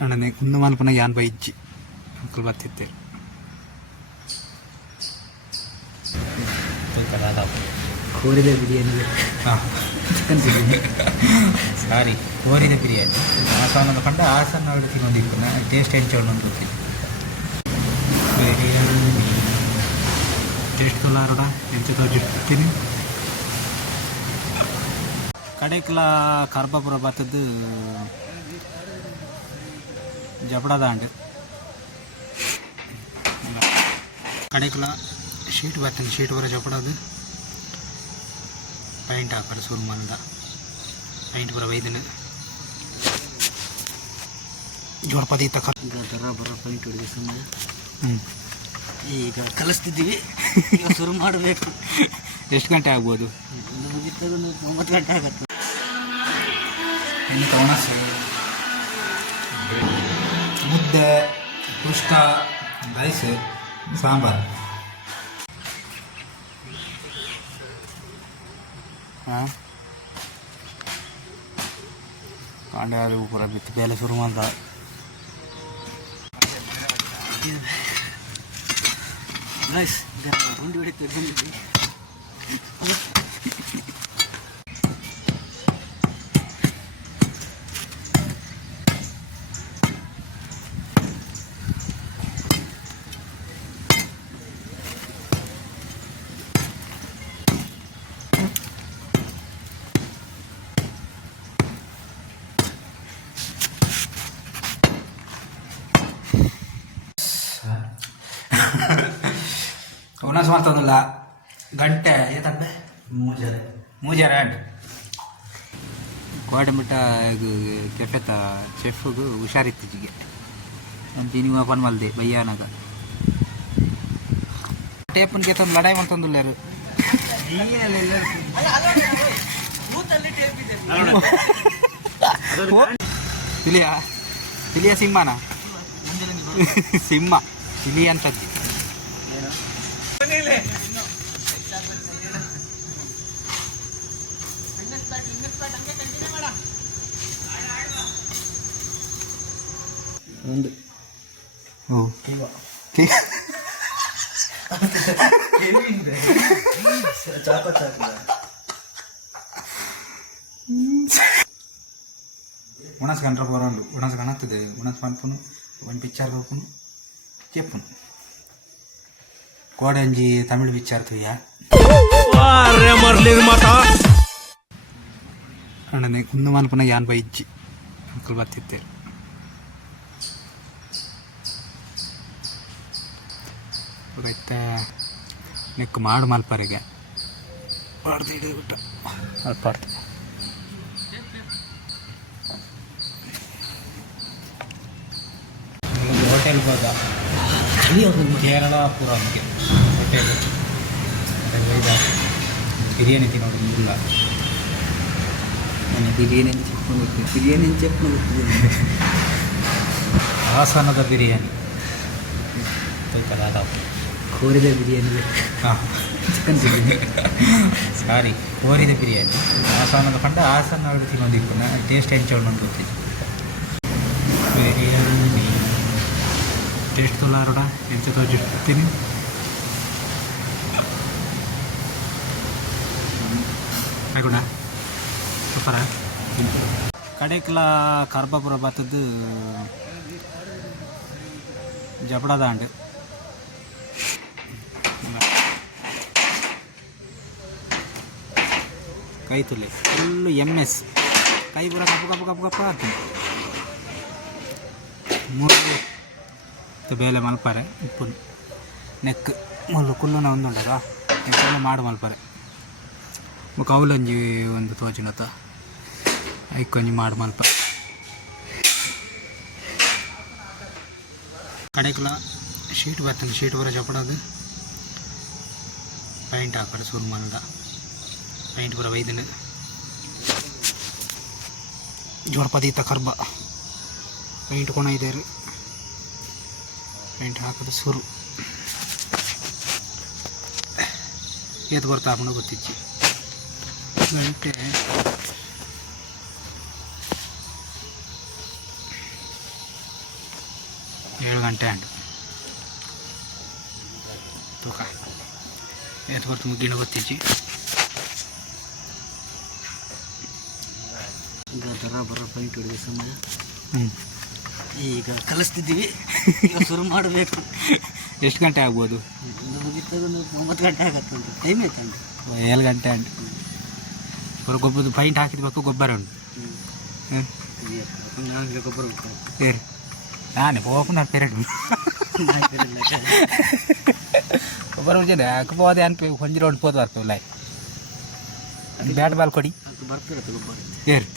ಅಣ್ಣನೆ ಕುಂದು ಮಲ್ಪನ ಯಾನ್ ಬೈಜ್ಜಿ ಅಂಕಲ್ ಬರ್ತಿದ್ದೆ ಕೋರಿದ ಬಿರಿಯಾನಿ ಹಾಂ ಚಿಕನ್ ಬಿರಿಯಾನಿ ಸಾರಿ ಕೋರಿದ ಬಿರಿಯಾನಿ ಆಸನ ಕಂಡ ಆಸನ ಅವಳು ತಿನ್ನೊಂದಿತ್ತು ನಾ ಟೇಸ್ಟ್ ಹೆಂಚೋಳು ಅಂತ ಗೊತ್ತಿಲ್ಲ ಬಿರಿಯಾನಿ ಟೇಸ್ಟ್ ತೊಲಾರೋಡ ಎಂಚ ತೋರಿಸ್ತೀನಿ ಕಡೆಕ್ಲ ಕರ್ಬಪುರ ಬತ್ತದ್ದು ಜಪಡದಾಂಡ್ ಕಡೆಕ್ಲ ಶೀಟ್ ಬರ್ತಂಗೆ ಶೀಟ್ ಬರೋ ಜಪಡದು ಪೈಂಟ್ ಹಾಕೋರು ಸುರು ಮಂದ ಪೈಂಟ್ ಬರೋ ವೈದ್ಯನ ಜೋಡ್ಪದಿ ತಕ ಈಗ ದರ ಬರ ಪಾಯಿಂಟ್ ಹೊಡೆದು ಸುಮ್ಮನೆ ಹ್ಞೂ ಈಗ ಕಲಿಸ್ತಿದ್ದೀವಿ ಈಗ ಶುರು ಮಾಡಬೇಕು ಎಷ್ಟು ಗಂಟೆ ಆಗ್ಬೋದು ಒಂದು ಮುಗಿತಾಗ ಒಂದು ಒಂಬತ್ತು ಗಂಟೆ ಆಗುತ್ತೆ ಇನ್ನು ಕವಣಸ ಮುದ್ದೆ ಕುಷ್ಕ ರೈಸ್ ಸಾಂಬಾರು ಹಾಂ ಕಾಂಡಾರು ಪೂರ ಬಿತ್ತು ಬೇಲೆ ಶುರು ಮಾಡ್ದ ಗೈಸ್ ಗುಂಡಿ ಹೊಡಿತೀವಿ ಗುಂಡಿ ಗಂಟೆ ಮಾಡ್ತದಲ್ಲ ಮೂಜರೆ. ಮೂಜರೆ ಮೂಜಾರ ಕೋಡಮಿಟ್ಟ ಕೆಫೆತ ಚೆಫ್ಗೂ ಹುಷಾರಿತ್ತೀಚಿಗೆ ಓಪನ್ ಮಲ್ದೆ ಬಯ್ಯಾನಾಗ ಟೇಪನ್ ಗೆತ್ತೊಂದು ಲಡಾಯಿ ಮಾಡ್ತಂದಿಲ್ಲ ಯಾರು? ಇಲಿಯಾ? ಇಲಿಯಾ ಸಿಂಹನ? ಸಿಂಹ. ಇಲಿ ಅಂತದ್ದು. ಒಂದು ಓ ಚಾಪ ಚಾಪ ఉణస్ గంట పోరాళ్ళు ఉణస్ కనత్తది ఉణస్ పనుపును వన్ పిక్చర్ కొడుకును చెప్పును కోడంజి తమిళ పిక్చర్ ತುಯ್ಯ ಅಣ್ಣನೆ ಕುಂದು ಮಲ್ಪನ ಯಾನ್ ಬೈಜ್ಜಿ ಅಂಕಲ್ ಬರ್ತಿದ್ದೆ ರೈತ ನೆಕ್ ಮಾಡು ಮಲ್ಪರಿಗೆ. ಮಾಡ್ದು ಹಿಡಿದ್ಬಿಟ್ಟು ಮಲ್ಪಾಡ್ತು ಹೋಟೆಲ್ ಹೋದ ಕೇರಳಾಪುರಂಗೆ ಹೋಟೆಲ್. ಬಿರಿಯಾನಿ ತಿನ್ನೋದು ಇಲ್ಲ. ನಾನು ಬಿರಿಯಾನಿ ಚೆಕ್ಕೊಂಡು ಹೋಗ್ತೀನಿ ಬಿರಿಯಾನಿ ಚೆಕ್ಕೊಂಡು ಹೋಗ್ತೀನಿ ಹಾಸನದ ಬಿರಿಯಾನಿ. ಅದಾವ ಕೋರಿದ ಬಿರಿಯಾನಿ ಹಾಂ ಚಿಕನ್ ಬಿರಿಯಾನಿ ಸಾರಿ ಕೋರಿದ ಬಿರಿಯಾನಿ ಹಾಸನದ ಕಂಡ ಹಾಸನ ಅವಳು ತಿನ್ನೋದಿತ್ತು ನಾ ಟೇಸ್ಟ್ ಹೆಂಚೋಳು ಅಂತ ಗೊತ್ತಿಲ್ಲ ಬಿರಿಯಾನಿ ಟೇಸ್ಟ್ ತೊಲಾರೋಡ ಎಂಚ ತೋರಿಸ್ತೀನಿ ಆಗೋಣ ಸೂಪರ ಕಡೆಕ್ಲ ಕರ್ಬಪುರ ಬತ್ತದ್ದು ಜಪಡದಾಂಡ್ ಕೈ ತುಲಿ ಫುಲ್ಲು ಎಂ ಎಸ್ ಕೈ ಪೂರ ಕಪ್ಪು ಕಪ್ಪು ಕಪ್ಪು ಕಪ್ಪು ಆಗ್ತದೆ ಮೂರು ಬೇಲೆ ಮಲ್ಪಾರೆ, ಉಪ್ಪು, ನೆಕ್ ಮುಳ್ಳು ಕುಲ್ಲುನ ಒಂದು ಉಂಟದ ನೆಕ್ಕೆಲ್ಲ ಮಾಡು ಮಲ್ಪಾರೆ. ಕೌಲಂಜಿ ಒಂದು ತೋಚಿನತ ಐಕೊಂಜಿ ಮಾಡು ಮಲ್ಪ ಕಡೆಕಲ, ಶೀಟ್ ಬರ್ತೀನಿ, ಶೀಟ್ ಬರೋ ಚಪ್ಪಡೋದು. ಪೈಂಟ್ ಹಾಕೋರು ಸುರು ಮಲ್ದ. ಪೈಂಟ್ ಬರೋ ವೈದ್ಯನ ಜೋಡಪದಿ ತಕರ್ಬ. ಪೈಂಟ್ ಕೊಣ ಇದೆ ರೀ ಪೈಂಟ್ ಹಾಕೋದು ಸುರು. ಏತ್ ಬರ್ತಾ ಹಾಕೊಂಡು ಗೊತ್ತಿಚ್ಚಿ. ಗಂಟೆ. ಏಳು ಗಂಟೆ ಹಣ್ಣು ತೂಕ. ಎದ್ದು ಬರ್ತು ಮುಗ್ಗಿನ ಗೊತ್ತಿಜ್ಜಿ ಈಗ ದರ ಬರ ಪಾಯಿಂಟ್ ಹೊಡೆದ ಸಮಯ. ಹ್ಞೂ ಈಗ ಕಲಿಸ್ತಿದ್ದೀವಿ. ಈಗ ಶುರು ಮಾಡಬೇಕು. ಎಷ್ಟು ಗಂಟೆ ಆಗ್ಬೋದು? ಇದು ಮುಗಿತಾಗ ಒಂದು ಒಂಬತ್ತು ಗಂಟೆ ಆಗತ್ತೆ ಅಂತ. ಟೈಮ್ ಐತಂడి ಏಳು ಗಂಟೆ ಅಂತ ಅವ್ರು ಗೊಬ್ಬರದ ಪೈಂಟ್ ಹಾಕಿದ್ಬೇಕು ಗೊಬ್ಬರ ಉಂಟು. ಹ್ಞೂ ಗೊಬ್ಬರ ಉಂಟು ಸೇರಿ. ನಾನೇ ಓಪನ್ ಪೆರಡು. ಗೊಬ್ಬರ ಉಂಟೆ ಹಾಕಬೋದೆ ಅನ್ಪಿ ಹೊಂಜಿರ ಹೊಡ್ಬೋದು ಬರ್ತೀವಿ ಲೈ ಬ್ಯಾಟ್ ಬಾಲ್ ಕೊಡಿ. ಬರ್ತಿರತ್ತೆ ಗೊಬ್ಬರ. ಏರಿ.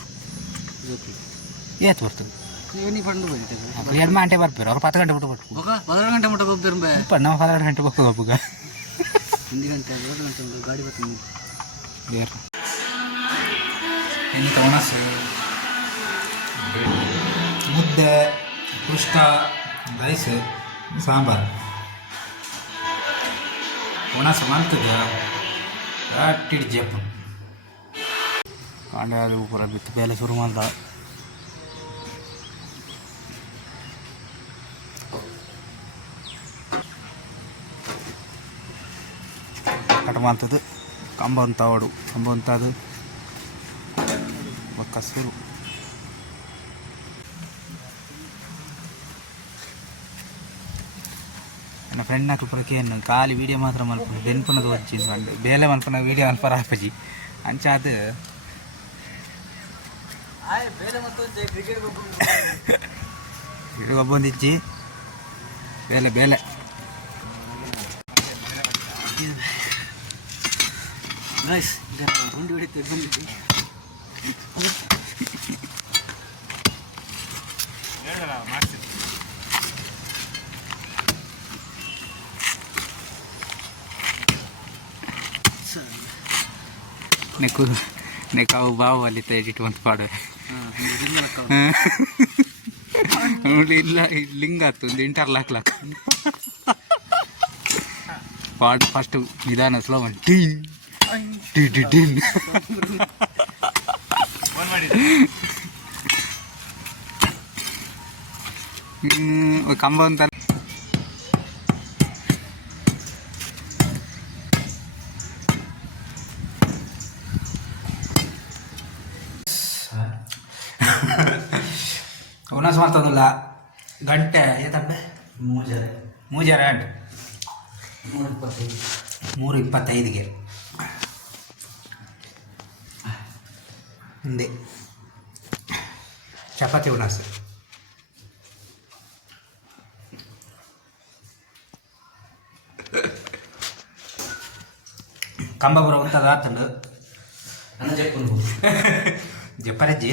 ಏತ್ ಬರ್ತದೆ ಇವನಿಗೆ ಫಂಡು ಬರೀತೇವೆ. ಅಪ್ಪ ಎರಡು ಗಂಟೆ ಬರ್ತೀರ ಅವ್ರು ಹತ್ತು ಗಂಟೆ ಬಿಟ್ಟು ಬರ್ಬೇಕು ಹೋಗ ಹದಿನಾರು ಗಂಟೆ ಮಟ್ಟ ಗೊಬ್ಬರ ಬೇ ಅಪ್ಪ ನಾವು ಹದಿನಾರು ಗಂಟೆ ಬರ್ಬೇಕು ಒಬ್ಬಗ ಒಂದು ಗಂಟೆ ಎರಡು ಗಂಟೆ ಒಂದು ಗಾಡಿ ಬರ್ತೀನಿ. ಬೇರೆ. ಎಂತ ಒಣಸು ಮುದ್ದೆ ಕುಷ್ಟ ರೈಸ್ ಸಾಂಬಾರು. ಒಣಸು ಮಂತದ ಅಟ್ಟಿಡ್ ಜಪ್ಪು ಕಾಂಡ ಅದು ಪೂರ ಬಿತ್ತು ಬೇಲೆ ಶುರು ಮಾಡ್ದ ಕಟ್ ಮಾಡ್ತದ್ದು ಕಂಬ ಅಂತ ಅವಡು ಕಂಬ ಅಂತ ಅದು ಕಸೂರು ನನ್ನ ಫ್ರೆಂಡ್ ನಾಲ್ಕು ಪರಕ್ಕೆ ಏನು ಖಾಲಿ ವೀಡಿಯೋ ಮಾತ್ರ ಮಲ್ಪನ ಬೆನ್ಪನದು వచ్చింది ಅಂಡ್ ಬೇಲೆ ಮಲ್ಪನ ವೀಡಿಯೋ ಮಲ್ಪರ ಹಾಪಜಿ ಅಂಚ ಒಬ್ಬೊಂದಿಚ್ಚಿ ಬೇಲೆ ಬೇಲೆ. ಗೈಸ್ ಗುಂಡು ಹಿಡಿತು ಬಂದಿದ್ದು ನೆಕ್ಕು ನೆಕ್ಕಾವು ಬಾವು ಅಲ್ಲಿ ಎಡಿಟ್ ಒಂದು ಪಾಡು ಇಲ್ಲ ಲಿಂಗ್ ಆತು ಒಂದು ಇಂಟರ್ಲಾಕ್ ಲಾಕ್ ಪಾಡ್ ಫಸ್ಟ್ ನಿಧಾನ ಸ್ಲೋ ಟೀ ಟಿ ಟಿ ಟಿನ್. ಹ್ಮ್, ಕಂಬ ಅಂತ ಉನಸ್ ಮಾಡ್ತದಲ್ಲ ಗಂಟೆ ಏತಪ್ಪೆ ಮೂಜಾರೆ. ಮೂಜಾರ ಅಂಟ್ ಮೂರು ಇಪ್ಪತ್ತೈದು ಮೂರು ಇಪ್ಪತ್ತೈದಿಗೆ ಹಿಂದೆ. ಚಪಾತಿ ಉಣಾಸ್. ಕಂಬ ಬರೋ ಅಂತದ ಆತಂಡು ಜಪ್ಪರಜ್ಜಿ.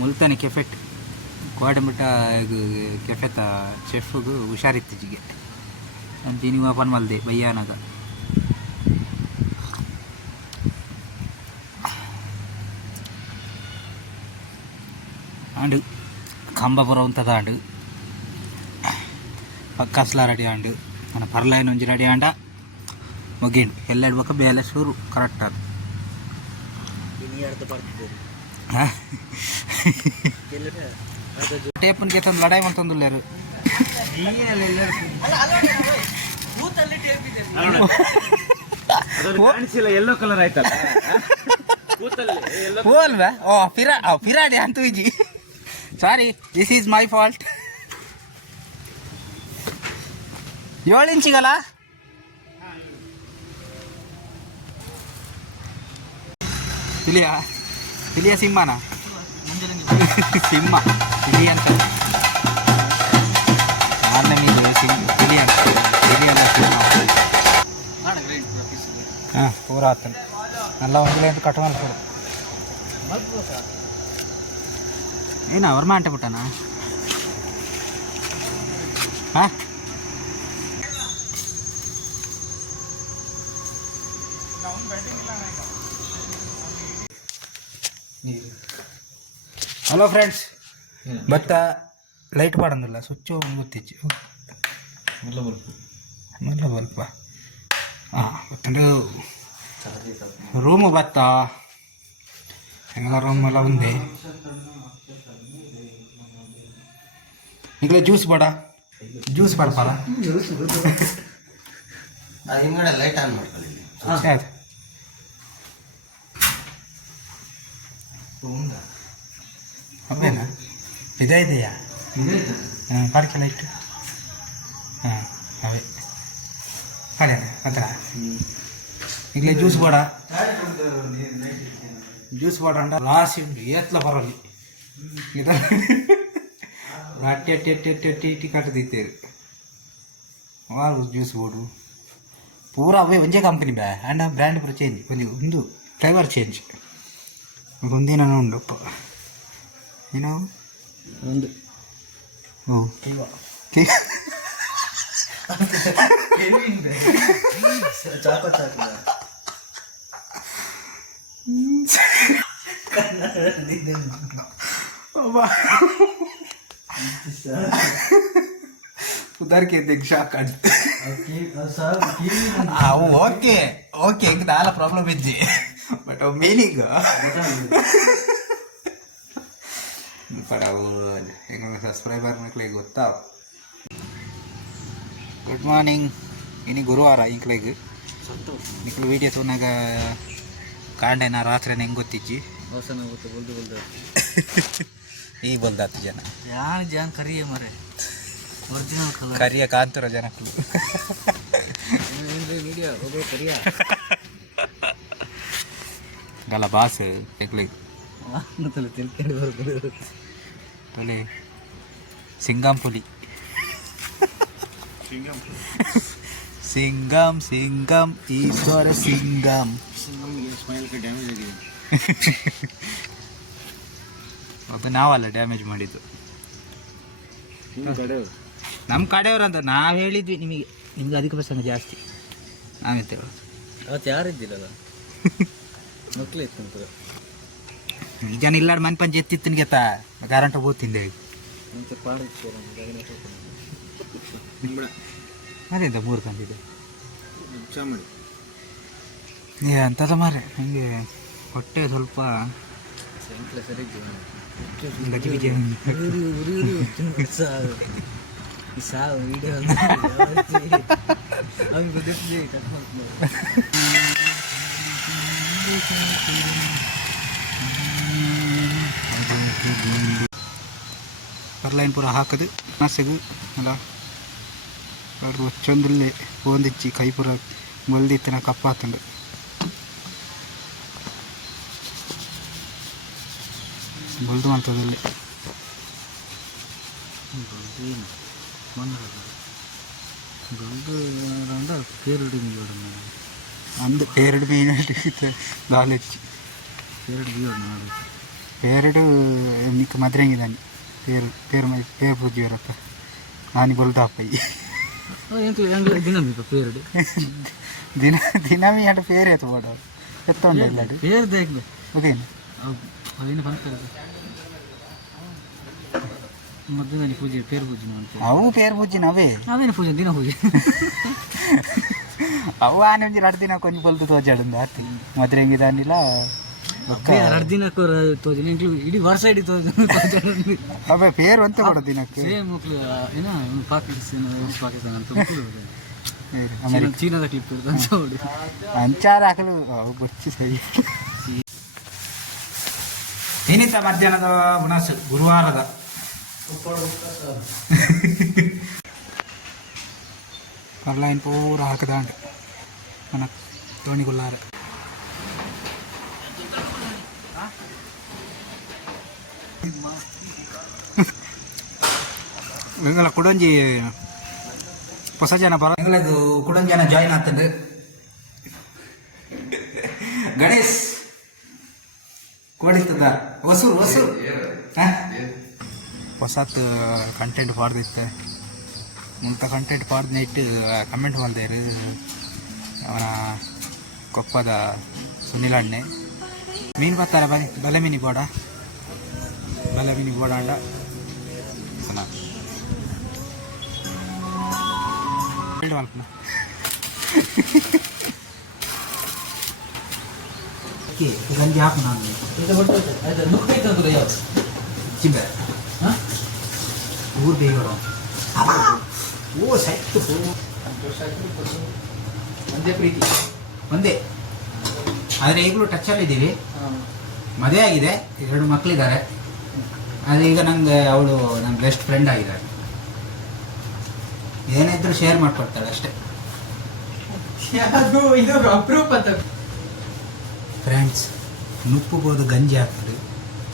ಮುಲ್ತಾನೆ ಕೆಫೆಟ್. ಕೋಟೆಮಿಟ್ಟ ಇದು, ಕೆಫೆತ ಚೆಫ್ಗೂ ಹುಷಾರಿತ್ತೀಚಿಗೆ ಅಂತ ನೀವು ಓಪನ್ ಮಲ್ದೆ ಬಯ್ಯಾನಾಗ ಆಂಡು, ಕಂಬ ಅಂತದ ಆಂಡು. ಪಕ್ಕಸ್ಲ ರೆಡಿ ಆಂಡು. ಬೇಲೆ ಶುರು ಕರೆಕ್ಟ್ ಅದು ಇನ್ನು ಅರ್ಧ ಬರ್ತಿದ್ದೇನೆ ಹಾಂ ಎಲ್ಲ ಅದು ಟೇಪನ್ ತಂದು ಲಡಾಯಿ ಮಾಡ್ತಂದುಲ್ಲೇರು ಎಲ್ಲೋ ಕಲರ್ ಆಯ್ತಲ್ಲ ಓ ಅಲ್ವಾ ಓ ಪಿರಾ ಓ ಪಿರಾಡಿ ಅಂತೂ ಇಜಿ sorry this is my fault ಏಳು ಇಂಚಿಗಲ್ಲ? ಇಲಿಯಾ ಇಲಿಯ ಸಿಂಹನ? ಸಿಂಹ ಇಲಿ ಅಂತ. ಸಿಂಹ ಇಲಿ ಅಂತ. ಇಲಿ ಅಲ್ಲ ಹಾಂ, ಪೂರ ಆತನು. ನಲ್ಲ ಒಂದಿಲ್ಲ ಅಂತ ಕಟ್ ಮಲ್ಪಡು ಏನು ಅವ್ರ ಮಾಂಟೆ ಬಿಟ್ಟನಾ ಹಾಂ? ಹಲೋ ಫ್ರೆಂಡ್ಸ್ ಭತ್ತ ಲೈಟ್ ಮಾಡಂದಿಲ್ಲ ಸ್ವಿಚ್ಚು ಗೊತ್ತಿಚ್ಚು ಮಲ್ಲ ಬಲ್ಪ. ಹಾಂ ಗೊತ್ತಂದ್ರೆ ರೂಮು ಭತ್ತ ಹೆಂಗಲ್ಲ ರೂಮ್ ಎಲ್ಲ ಒಂದೇ. ಈಗಲೇ ಜ್ಯೂಸ್ ಬೇಡ? ಜ್ಯೂಸ್ ಬೇಡಪ್ಪಲ್ಲ ಹಿಂಗಡೆ ಲೈಟ್ ಆನ್ ಮಾಡ್ಕೊಳ್ಳಿ ಆಯ್ತು. ಅವೇನಾ ಇದೇ ಇದೆಯಾ ಹಾಂ ಪಾಡ್ಕೆ ಲೈಟ್ ಹಾಂ ಅವೇ ಅದೇನ ಹತ್ರ ಈಗಲೇ ಜ್ಯೂಸ್ ಬೇಡ ಜ್ಯೂಸ್ ಬೇಡ ಅಂಡ ರಾಸಿ ಉಂಟು ಏತ್ಲ ಬರಲಿ ಇದು ಅಟ್ಟಿ ಅಟ್ಟಿ ಅಟ್ಟಿ ಅಟ್ಟಿ ಅಟ್ಟಿ ಇಟ್ಟಿ ಕಟ್ಟದಿತ್ತೇರು ವಾರು ಜ್ಯೂಸ್ ಬೋಡು ಪೂರ ಅವೇ ಒಂದೇ ಕಂಪನಿ ಬೇ ಅಂಡ ಬ್ರ್ಯಾಂಡ್ ಪೂರ ಚೇಂಜ್ ಒಂದು ಒಂದು ಫ್ಲೇವರ್ ಚೇಂಜ್ ಒಂದಿನ ಉಂಡಪ್ಪ ಏನೋ ಒಂದು. ಓ. ಉದಾರ್ ಕೇಂದ್ರಕ್ಕೆ ಶಾಕ್ ಆಡ್ತು ಅವು ಓಕೆ ಓಕೆ. ಈಗ ನಾಲ ಪ್ರಾಬ್ಲಮ್ ಇದ್ದೆ. ಬಟ್ ಅವು ಮೀನಿಂಗ್ ಬಟ್ ಅವು ಹೆಂಗ ಸಬ್ಸ್ಕ್ರೈಬರ್ ಮಕ್ಳಿಗೆ ಗೊತ್ತಾವ ಗುಡ್ ಮಾರ್ನಿಂಗ್ ಇನಿ ಗುರುವಾರ ಇಂಕ್ಳಿಗೆ ನಿಕ್ಳು ವೀಡಿಯೋ ತೋನಾಗ ಕಾಂಡೆನ ರಾತ್ರಿ ಹೆಂಗೆ ಗೊತ್ತಿಜ್ಜಿ ಅವಸನ ಗೊತ್ತು ಬಲ್ದು ಬಲ್ದು ಈ ಬಲ್ದಾತು ಜನ ಯಾನ್ ಜಾನ್ ಕರಿಯೇ ಮರೆ ಒರಿಜಿನಲ್ ಕಲರ್ ಕರಿಯ ಕಾಂತರ ಜನಕ್ಕಳು ಕರಿಯ ಗಲ ಬಾಸ್ ಹೆಗ್ಳಿಗೆ ಅನ್ನತಲ್ಲ ತಿಳ್ಕೊಂಡು ಬರ್ಬೋದು. ಸಿಂಗಂ ಪುಲಿ ಈಶ್ವರ ಸಿಂಗಂ. ಡ್ಯಾಮೇಜ್ ಆಗಿದೆ. ಅದು ನಾವಲ್ಲ ಡ್ಯಾಮೇಜ್ ಮಾಡಿದ್ದು. ನಿಮ್ಮ ಕಡೆ ನಮ್ಮ ಕಡೆಯವ್ರು ಅಂತ ನಾವು ಹೇಳಿದ್ವಿ ನಿಮಗೆ. ನಿಮ್ಗೆ ಅಧಿಕ ಪ್ರಸಂಗ ಜಾಸ್ತಿ. ನಾವಿದ್ದೇವೆ ಅವತ್ತು ಯಾರಿದ್ದಿಲ್ಲಲ್ಲ ಮಕ್ಕಳು ಇತ್ತಂತ ಜನ ಇಲ್ಲಾಡ ಮನೆ ಪಂಚ ಎತ್ತಿತ್ತಿನ ಗೆತ್ತ ಗಾರಂಟ ಅಂತ ಅದೇ ಅದೇಂತ ಮೂರು ಕಂದಿದೆ ಚಾಮಡಿ ಏ ಅಂತದ ಮಾರೆ ಹಂಗೆ ಹೊಟ್ಟೆ ಸ್ವಲ್ಪ ಸಾವು ವಿಡಿಯೋ ಕಟ್ ಪರ್ಲೈನ್ ಪೂರ ಹಾಕದು. ಮಸಗು ಅಲ್ಲ. ಅವ್ರು ಒಚ್ಚೊಂದಲ್ಲೇ ಒಂದಿಚ್ಚಿ ಕೈ ಪೂರ ಮೊಲ್ದಿತ್ತಿನ ಕಪ್ಪಾತಂಡು ಬಲ್ದು ಅಂತದಲ್ಲಿ ಏನು ಮೊನ್ನೆ ಗಂಡು ರಂಡ ಪೇರುಡಿ ಮೀಯೋಡು ನಾನು ಅಂದು ಪೇರಡು ಮೀನು ನಾಲೆಚ್ಚಿ ಪೇರುಡಿ ಪೇರ್ ಪೇರು ಮೈ ಪೇರು ಪೂಜೆ ಇರಪ್ಪ ನಾನು ಬಲ್ದಾಪಯ್ಯ ಎಂತ ಹೆಂಗ್ ದಿನ ಬೀಪ ಪೇರುಡಿ ದಿನ ದಿನ ಮೀ ಅಡ ಪೇರು ಎತ್ತ ಬೋಡ ಎತ್ತೊಂಡ ಇಲ್ಲ ಅದು ದೇಖ್ಬೆ ಅದೇನು? ಪೂಜೆ ಪೇರು ಪೂಜೆ ಅವು ಪೇರು ಪೂಜೆ ನಾವೇ. ಅವೇನು ಪೂಜೆ ದಿನ ಪೂಜೆ? ಅವು ಆನೆ ಒಂಜಿ ಎರಡು ದಿನ ಕೊಂಚ ಬಲ್ದು ತೋಜಾಡುಂದು ಆತಿ ಮದ್ರಂಗಿದಾನಿಲ್ಲ ಎರಡು ದಿನಕ್ಕೂ ತೋಜಿ ನಿಂಗ್ಲು ಇಡೀ ವರ್ಷ ಇಡೀ ತೋಜಿ ಅವೇ ಪೇರು ಅಂತ ಕೊಡ ದಿನಕ್ಕೆ. ಸೇಮ್ ಮಕ್ಳು ಏನೋ ಪಾಕಿಸ್ತಾನ ಪಾಕಿಸ್ತಾನ ಅಂತ ಚೀನಾದ ಕ್ಲಿಪ್ ಇರ್ತದೆ ಅಂತ ಅಂಚಾರ ಹಾಕಲು ಅವು ಬಚ್ಚಿ ಸರಿ. ಏನಿತ್ತ ಮಧ್ಯಾಹ್ನದ ಹುಣಸು ಗುರುವಾರದ. ಕರ್ಲೈನ್ ಪೂರ ಹಾಕದಾಂಡ. ಮನ ತೋಣಿಗುಲ್ಲಾರ. ನಿಂಗಳ ಕುಡಂಜಿ ಹೊಸ ಜನ ಬರ ನಿಂಗಳದು ಜನ ಜಾಯಿನ್ ಆಗ್ತದೆ ಗಣೇಶ್ ಕೋಡಿತ್ತದ ಹೊಸೂರು ಹೊಸೂರು ಹೊಸತ್ ಕಂಟೆಂಟ್ ಪಾಡ್ದಿತ್ತೆ ಮುಂತ ಕಂಟೆಂಟ್ ಪಾಡ್ದು ಇಟ್ಟು ಕಮೆಂಟ್ ಮಾಡ್ದೇರು ಅವನ ಕೊಪ್ಪದ ಸುನಿಲ್ ಅಣ್ಣೆ ಮೀನು ಬರ್ತಾರೆ ಬಲೆ ಬಲೆ ಮೀನಿ ಬೋಡ. ಬಲೆ ಮೀನಿ ಬೋಡ ಅಂಡ ಸಲ ಹೇಳಿ ಮಲ್ಪನ ಗಂಜಿ ಹಾಕು ನಾನು? ಚಿಂಬೆ. ಹಾ? ಊರು ಬೇಗ ಓ ಸೈಟ್ ಒಂದೇ ಪ್ರೀತಿ. ಒಂದೇ. ಆದರೆ ಈಗಲೂ ಟಚ್ಚಲ್ಲಿದ್ದೀವಿ ಮದುವೆ ಆಗಿದೆ ಎರಡು ಮಕ್ಕಳಿದ್ದಾರೆ ಆದರೆ ಈಗ ನಂಗೆ ಅವಳು ನನ್ನ ಬೆಸ್ಟ್ ಫ್ರೆಂಡ್ ಆಗಿದ್ದಾರೆ. ಏನಿದ್ರು ಶೇರ್ ಮಾಡ್ಕೊಡ್ತಾಳೆ ಅಷ್ಟೇ. ಇದು ಅಪರೂಪ ಅಂತ. ಫ್ರೆಂಡ್ಸ್ ನುಪ್ಪು ಬೋದು ಗಂಜಿ ಹಾಕ್ತಾರೆ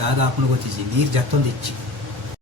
ದಾದ ಹಾಕೊಂಡು ಗೊತ್ತಿಸಿ ನೀರು ಜತ್ತೊಂದು ಹೆಚ್ಚಿ